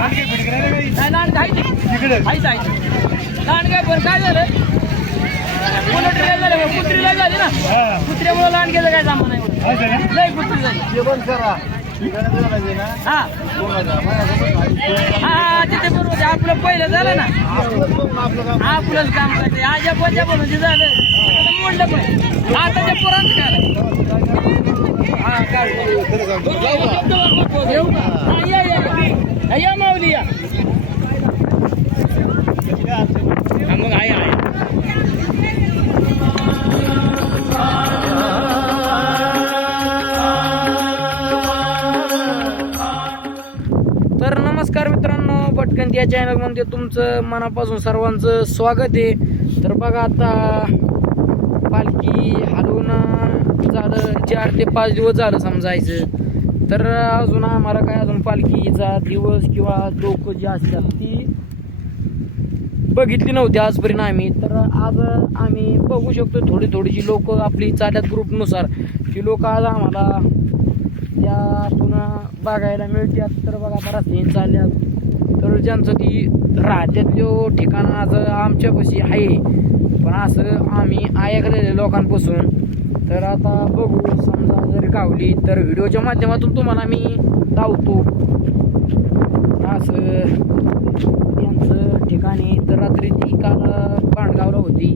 नाही लांड आहे ते. आहेच आहे लांड काय झालं? कुत्रीला झाली ना. कुत्र्यामुळे लांड गेलं काय सामान नाही लय कुत्री झाली. हा. हा तिथे बरोबर. आपलं पहिलं झालं ना. आपलंच काम करते. आजा पंजा बनवते झालं. आता मोडलं पण. आताच्या पोरांचं काय? हा काय तुमचं मनापासून सर्वांचं स्वागत आहे. तर बघा आता पालखी हलवून झालं चार ते पाच दिवस झालं समजायचं. तर अजून आम्हाला काय अजून पालखीचा दिवस किंवा लोक जी असतात ती बघितली नव्हती आजपर्यंत आम्ही. तर आज आम्ही बघू शकतो थोडी थोडीशी लोक आपली चालत ग्रुपनुसार. ती लोक आज आम्हाला त्यातून बघायला मिळतात. तर बघा आता चालल्या चालल्यात. तर ज्यांचं ती राहत्यात जो ठिकाण आज आमच्यापाशी आहे. पण असं आम्ही ऐकलेले लोकांपासून. तर आता बघू समजा जर गावली तर व्हिडिओच्या माध्यमातून तुम्हाला मी लावतो. असं यांचं ठिकाणी तर रात्री ती काल पाणगावला होती.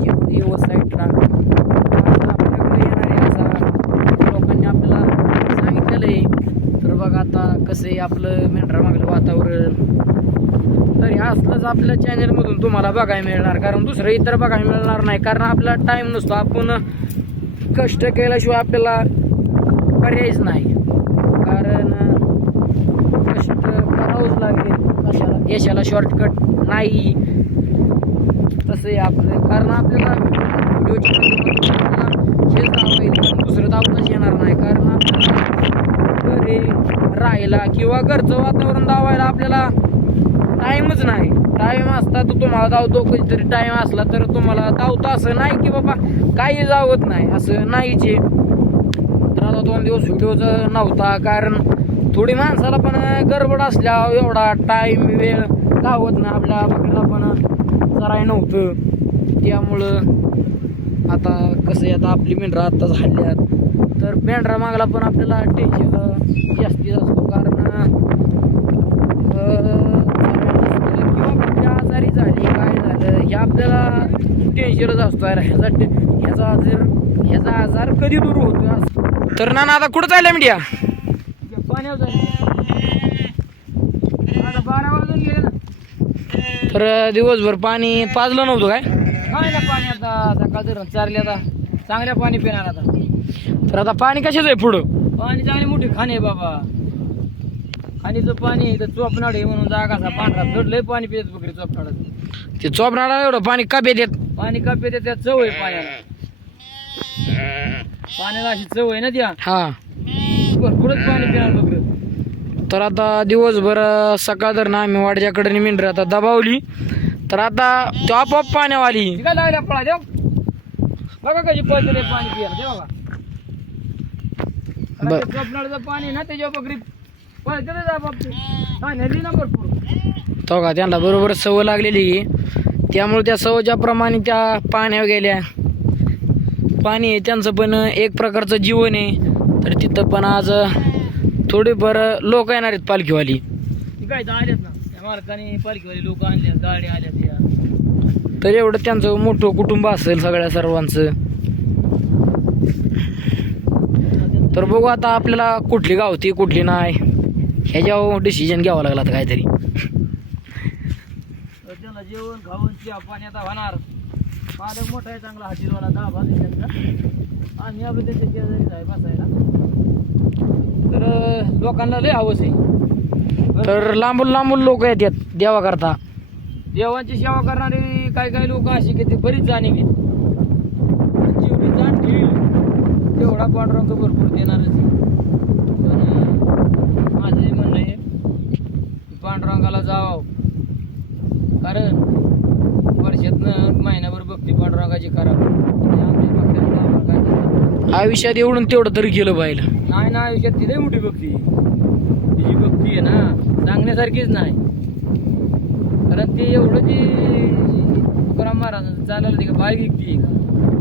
जीव साईडला आपल्याकडे येणारे असा लोकांनी आपल्याला सांगितलेलं आहे. तर बघा आता कसं आहे आपलं मेंढरा मागलं वातावरण. तर हे असलंच आपल्या चॅनलमधून तुम्हाला बघायला मिळणार. कारण दुसरं इतर बघायला मिळणार नाही. कारण आपला टाईम नसतो आपण कष्ट केल्याशिवाय आपल्याला पर्यायच नाही. कारण कष्ट करावंच लागेल. कशाला? यशाला शॉर्टकट नाही. तसंही आपलं. कारण आपल्याला व्हिडिओच्या माध्यमातून हेच दावा येईल दुसरं दावताच येणार नाही. कारण आपल्याला घरी राहायला किंवा घरचं वातावरण दावायला आपल्याला टाईमच नाही. टाईम असता तर तुम्हाला धावतो कधीतरी टाईम असला तर तुम्हाला धावतो. असं नाही की बाबा काही जावत नाही. असं नाहीच तर आता दोन दिवस व्हिडिओच नव्हता कारण थोडी माणसाला पण गडबड असल्या एवढा टाईम वेळ धावत नाही. आपल्या बकरीला पण जराय नव्हतं. त्यामुळं आता कसं आहे आता आपली मेंढरा आत्ताच हल्ल्यात तर मेंढरा मागला पण आपल्याला टेन्शन जास्तीत असतो कारण अं, किंवा कुठली आजारी झाली काय झालं हे आपल्याला टेन्शनच असतो ह्याचा ह्याचा जर ह्याचा आजार कधी दूर होतो. तर ना ना आता कुठं चालल्या मीडिया पाण्यावर बारा वाजून गेले ना. तर दिवसभर पाणी पाजलं नव्हतं काय? पाणी आता. सकाळ चारले आता. चांगल्या पाणी पिणार आता. तर आता पाणी कशाचं आहे पुढं? पाणी चांगली मोठी खाणी आहे बाबा खाणीचं पाणी आहे, तर चोपनाड आहे म्हणून जागा असा पांढरा जडलंय पाणी पित वगैरे चोपनाडात ते चोपनाडा एवढं पाणी का येतात पाणी का पिते त्या चव आहे पाण्याला. पाण्याला अशी चव आहे ना त्या. हा. भरपूरच पाणी पिणार वगैरे तर आता दिवसभर अं, सकाळ तर ना आम्ही वाडच्याकडे मिंडर आता दबावली. तर आता तो आपोआप पाण्यावाली. काय लागल्या पळा देव? बघा कशी पळते रे पाणी पियाला देवा. स्वप्नाचं पाणी ना त्याच्या बकरी ना भरपूर तो का त्यांना बरोबर सवय लागलेली आहे. त्यामुळे त्या सवयच्याप्रमाणे त्या पाण्यावर गेल्या. पाणी आहे त्यांचं पण एक प्रकारचं जीवन आहे. तर तिथं पण आज थोडेफार लोक येणार आहेत पालखीवाली. काय आल्यात ना त्या मालकाने पालखीवाली लोक आणल्या गाड्या आल्या तर एवढं त्यांचं मोठं कुटुंब असेल सगळ्या सर्वांचं. तर बघू आता आपल्याला कुठली गावती कुठली नाही. ह्याच्यावर डिसिजन घ्यावं लागला आता काहीतरी. त्याला जेवण खावण चहा आता होणार. पालक मोठा आहे चांगला हातीवाला दहा भाजी त्यांचा. आणि आपण त्याच्या शेजारी आहे बसायला तर लोकांना लय हवस आहे. तर लांबून लांबून लोक येतात देवा करता देवांची सेवा करणारी काही काही लोक अशी की ती बरीच जाणीव आहेत जेवढी जाण ठेवील तेवढा पांडुरंग भरपूर देणारच माझं पांडुरंगाला जावं. कारण वर्षातनं महिनाभर भक्ती पांडुरंगाची करायचं? आयुष्यात एवढून तेवढं तरी केलं पाहिजे नाही ना आयुष्यात ती लई मोठी भक्ती तिची भक्ती आहे ना सांगण्यासारखीच नाही. कारण ते एवढं जी तुकाराम महाराज चालायला ते का बाईक विकती का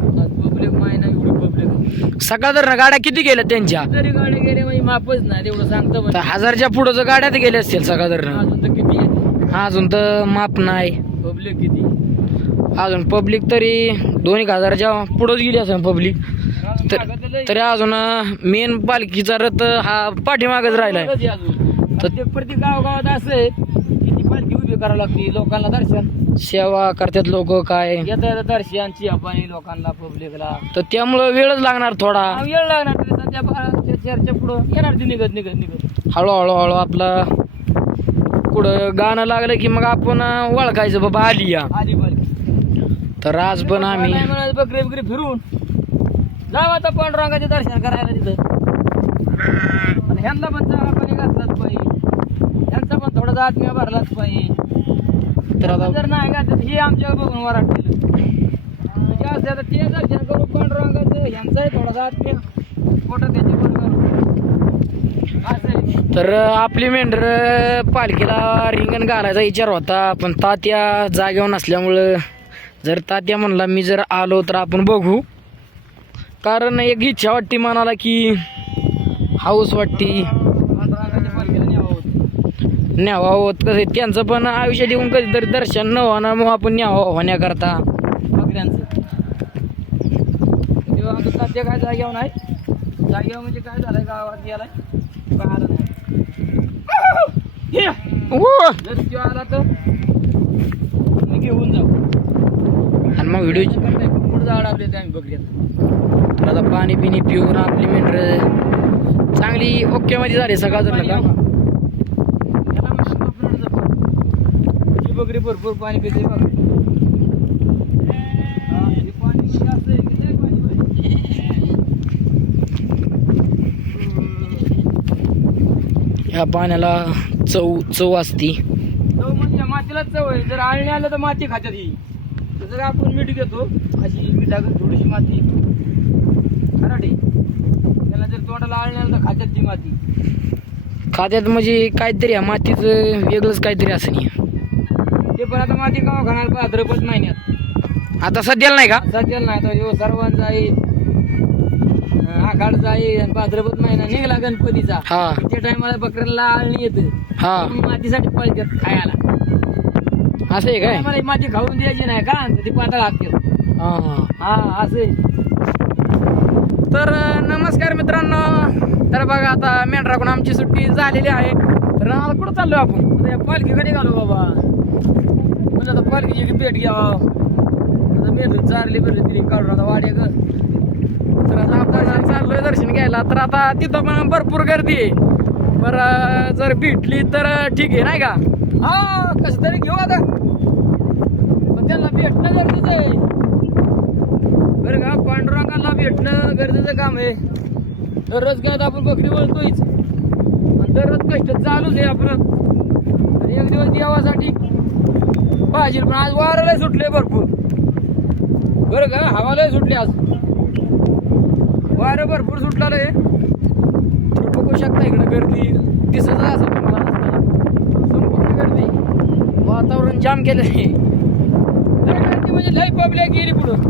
पब्लिक माय नाही एवढी पब्लिक सकाळ तर गाड्या किती गेल्या त्यांच्या? तरी गाड्या गेले म्हणजे मापच नाही तेवढं सांगतो तर म्हणजे हजारच्या पुढं जर गाड्या तर गेल्या असतील सकाळ तर अजून तर किती येते अजून तर माप नाही. पब्लिक किती? अजून पब्लिक तरी दोन एक हजारच्या पुढंच गेली असेल पब्लिक तर- तर. तरी अजून मेन पालखीचा रथ हा पाठीमागच राहिलाय. अजून. प्रत्येक प्रत्येक गावागावात असं आहे. ती उभी करावी लागते लोकांना दर्शन. सेवा करतात लोक काय? येता येता दर्शन चिया पाणी लोकांना पब्लिकला तर त्यामुळं वेळच लागणार थोडा. वेळ लागणार तरी सध्या बारा- चर्चा पुढं येणार ती निघत निघत निघत. हळूहळू हळू आपला पुढं गाणं लागलं की मग आपण ओळखायचं बाबा आली या. आली तर आज पण आम्ही बकरी बकरी फिरून. जाऊ आता पांडुरंगाचे दर्शन करायला तिथं. आणि ह्यांना पण घातलाच पण थोडासा आत्मीय भरलाच पाहिजे तर आता जर नाही घातलं ही आमच्या बघून वराटलेलं म्हणजे असं आता ते दर्शन करू पांडुरंगाचं ह्यांचाही थोडासा आत्मीय पोटात त्याचे पण करू. असं आहे. तर आपली मेंढर पालखीला रिंगण घालायचा विचार होता पण तात्या जागेवर नसल्यामुळं जर तात्या म्हणला मी जर आलो तर आपण बघू. कारण एक इच्छा वाटते मनाला की हाऊस वाटती पांडुरंगाच्या पालखीला न्यावं होतं न्यावा होत कसं त्यांचं पण आयुष्यात येऊन कधीतरी दर्शन न होणं मग आपण न्यावा होण्याकरता. बकऱ्यांचं. सध्या काय जागेवर नाही. जागेवर म्हणजे काय झालंय गावात गेलाय? काय आलं नाही ओ! जर तो आला तर घेऊन जाऊ. आणि मग व्हिडिओ आपले ते आम्ही बकऱ्यात तर आता पाणी पिणी पिऊन आपली मेंढर चांगली ओके मध्ये झाली सकाळ जर का याला म्हणतात बकऱ्याचं बकरी भरपूर पाणी पिते बघ. पाणी जास्त आहे की नाही पाणी पाहिजे? या पाण्याला चव चव असती. चव म्हणजे मातीलाच चव आहे. जर आळणी आलं तर माती खात्यात ही. तर जर आपण मीठ घेतो अशी मिठागत थोडीशी माती. खराटे त्याला जर तोंडाला आळणी आलं तर खात्यात ती माती. खात्यात म्हणजे काहीतरी या मातीचं वेगळंच काहीतरी असं नाही पण आता खाणार भाद्रपद महिन्यात आता सध्याला नाही का? सध्याला नाही तर ह्यो सर्वांचा येईल आखाड जाईल आणि भाद्रपद महिना निघाला गणपतीचा. हा. त्या टायमाला बकऱ्याला आळणी येते. हा. मातीसाठी पळतात खायला. असं आहे काय? मला माती खाऊन द्यायची नाही का? तर ती पातळ हा हा. हा असे तर अं, नमस्कार मित्रांनो. तर बघा आता मेंढराकडून आमची सुट्टी झालेली आहे. तर आता कुठं चाललोय आपण? आता या पालखीकडे घालू बाबा. म्हणजे आता पालखीची भेट घ्यावा. आता मेल चारली बिरली तिने काढून आता वाड्या ग तर आता आपण चाललोय दर्शन घ्यायला. तर आता तिथं पण भरपूर गर्दी आहे. अं, जर भेटली तर ठीक आहे नाही का? हा कसं तरी घेऊ आता. पण त्यांना भेटणं गरजेचं आहे. बरं का पांडुरंगाला भेटणं गरजेचं काम आहे. दररोज काय आपण बकरी वळतोयच. दररोज कष्ट चालूच आहे आपलं. आणि एक दिवस देवासाठी पाहिजे पण आज वाराला सुटले भरपूर. बरं का? हवाला सुटले आज. वारं भरपूर सुटला आहे बघू शकता इकडं गर्दी. दिसत असं संपूर्ण गर्दी. वातावरण जाम केलं आहे गर्दी म्हणजे लय पब्लिक गेली पुढं.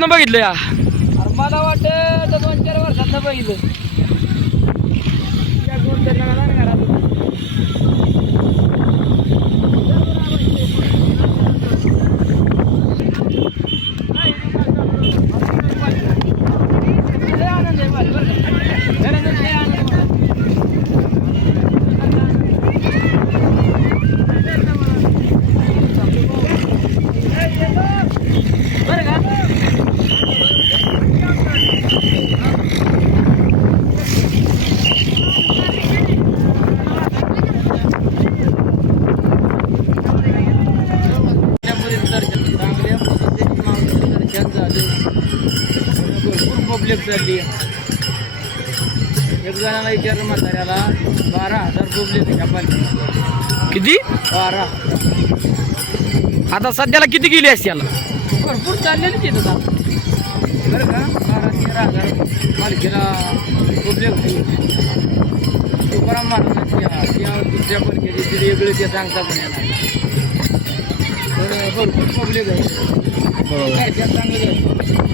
किती वर्षात बघितलं या. मला वाटतं दोन चार वर्षात बघितलं त्या दोन चार जणांना नाही घरात. लय आनंद आहे मला बरं का. खरंच लय आनंद आहे मला. बरं का त्यामध्ये दर्शन चांगल्या पद्धतीने माऊलीचं दर्शन झालं झाली एक जणाला विचारलं म्हाताऱ्याला बारा हजार आहे का पालखी किती? बारा. आता सध्याला किती गेली असते याला? भरपूर चाललेली तिथं आता बरं का? बारा तेरा हजार पालखीला पब्लिक होती. तुकाराम महाराजांच्या दुसऱ्या पालखीची तिथे वेगळं ते सांगता पण येणार भरपूर पब्लिक आहे. दर्शन चांगलं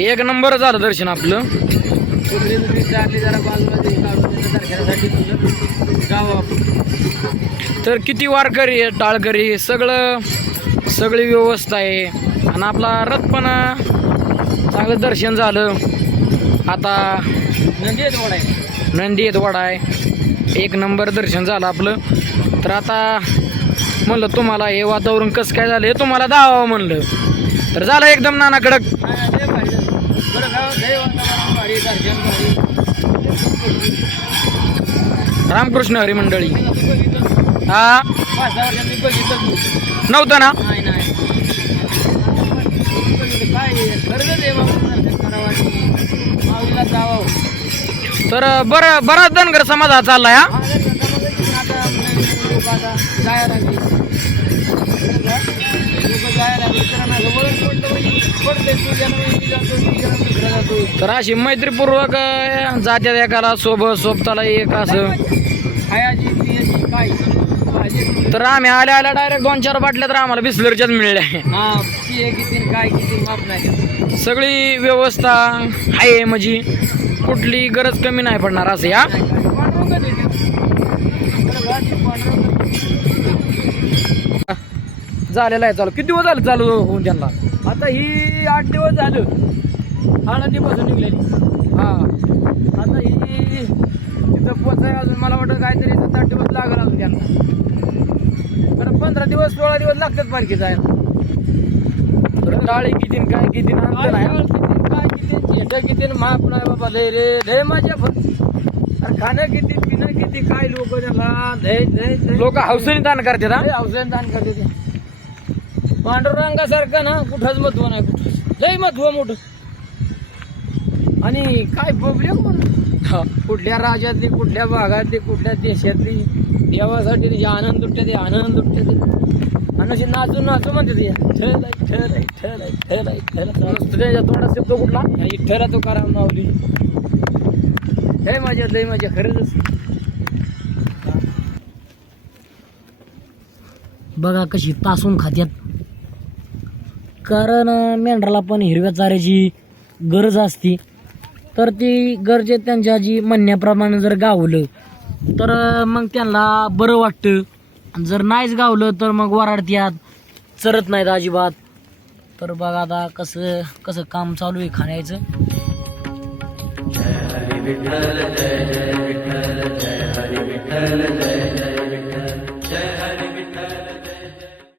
एक नंबर झालं दर्शन आपलं. बाजूला दर्शनासाठी आपण तर किती वारकरी आहे, टाळकरी? सगळं सगळी व्यवस्था आहे. आणि आपला रथ पण चांगलं दर्शन झालं. आता नंदी आहे थोडा आहे नंदी येत वाडा आहे. एक नंबर दर्शन झालं आपलं. तर आता म्हणलं तुम्हाला हे वातावरण कसं काय झालं हे तुम्हाला दावावं म्हणलं. तर झालं एकदम नाना कडक. रामकृष्ण हरी मंडळी हा. नव्हतं. ना? तर बरं बराच धनगर समाज हा चाललाय हा? जायला तर अशी मैत्रीपूर्वक जात्यात एकाला सोबत सोबताला एक असं. तर आम्ही आल्या आल्या डायरेक्ट दोन चार बाटल्या तर आम्हाला बिस्लरच्याच मिळल्या. आहे किती सगळी व्यवस्था आहे म्हणजे कुठली गरज कमी नाही पडणार असं या. झालेला आहे चालू. किती दिवस झालं चालू होऊन त्यांना? आता ही आठ दिवस झालं. आळंदीपासून निघलेली. हा. आता ही तिथं पोचायला अजून मला वाटतं काहीतरी सात आठ दिवस लागल अजून त्यांना. बरं पंधरा दिवस सोळा दिवस लागतात पालखी जायला. डाळी किती काय किती अंतर काय आहे किती काय किती माप नाही बाबा लय रे लय माझ्या पण. अरे खाणं किती पिणं किती काय लोक त्याला लोक हौसेने दान करतात हा? औषध दान करते ते पांडुरंगासारखं ना कुठंच महत्त्व नाही कुठंच. लय महत्त्व मोठं. आणि काय पब्लिक हो म्हणून? हा. कुठल्या राज्यातली कुठल्या भागातली कुठल्या देशातली देवासाठी त्याचे आनंद उठते ते आनंद उठते ते. आणि असे नाचून नाचू म्हणते ते ठल आहे, ठल आहे, ठल आहे, आहे, त्याच्या तोंडात शब्द कुठला? ठरा तो तुकाराम मावली लय माझ्या लय माझ्या खरंच बघा कशी तासून खात्यात. कारण मेंढराला पण हिरव्या चाऱ्याची गरज असती. तर ती गरजे त्यांच्या जी म्हणण्याप्रमाणे जर गावलं तर मग त्यांना बरं वाटतं. जर नाहीच गावलं तर मग वराडत्यात चरत नाहीत अजिबात. तर बघा आता कसं कसं काम चालू आहे खाण्याचं. विठ्ठल जय जय विठ्ठल जय हरी विठ्ठल जय